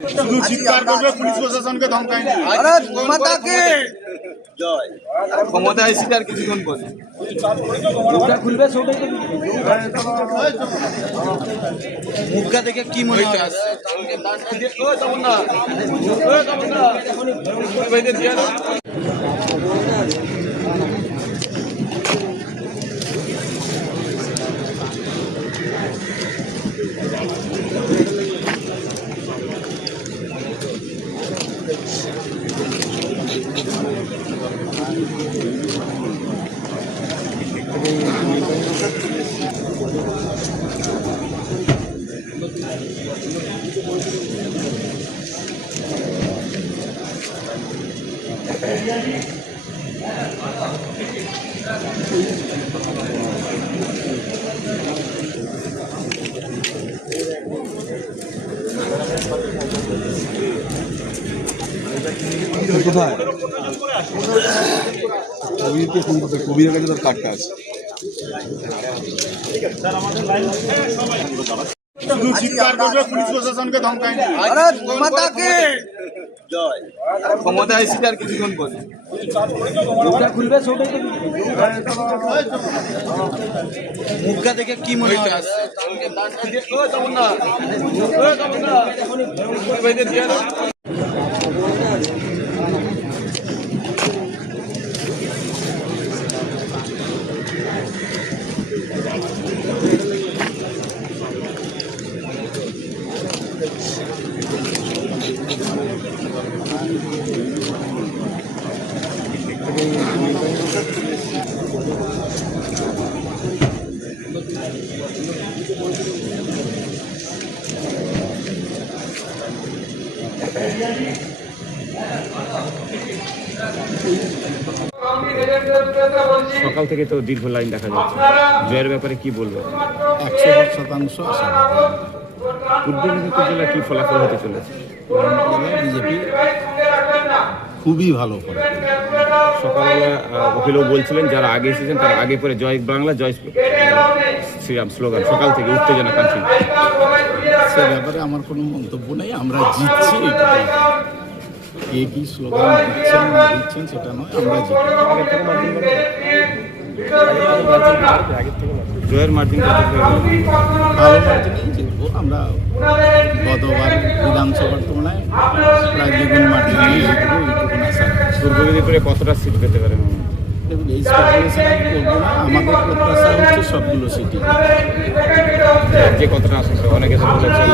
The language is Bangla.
শুধু চিৎকার করবে, পুলিশ প্রশাসনকে ধমকায় না। ক্ষমতা আইসি আর কিছুক্ষণ পরে মুখটা দেখে কি মনে হয়? কবির কাছে তোর কার্ডটা আছে। শুধু চিৎকার করবে, পুলিশ প্রশাসনকে ধমকায় না। ক্ষমতা আইসি আর কিছুক্ষণ পরে মুখটা দেখে কি মনে হয়? সকাল থেকে তো দীর্ঘ লাইন দেখা যাচ্ছে, জয়ের ব্যাপারে কি বলবো? 100% আশা পূর্ব মেদিনীপুর জেলা কি ফলাফল হতে চলেছে? বিজেপি খুবই ভালো ফল। সকালবেলা অখিলও বলছিলেন যারা আগে এসেছেন তারা আগে পরে জয় বাংলা জয় শ্রীরাম স্লোগান সকাল থেকে উত্তেজনা কাঁপছিল। সে ব্যাপারে আমার কোনো মন্তব্য নেই। আমরা জিতছি, কে কি স্লোগান দিচ্ছেন না দিচ্ছেন সেটা নয়, আমরা জিতছি। জয়ের মার্জিন ভালো মার্জিনেই জিতবো আমরা। গতবার বিধানসভার তুলনায় প্রায় দ্বিগুণ মার্জিনেই জিতবো, এইটুকুন আশা। পূর্ব মেদিনীপুরে কতটা সিট পেতে পারেন? দেখুন, এই স্পেকুলেশন আমি করবো না। আমাদের প্রত্যাশা হচ্ছে সবগুলো সিটি যে কতটা আসে অনেকে তো বলেছেন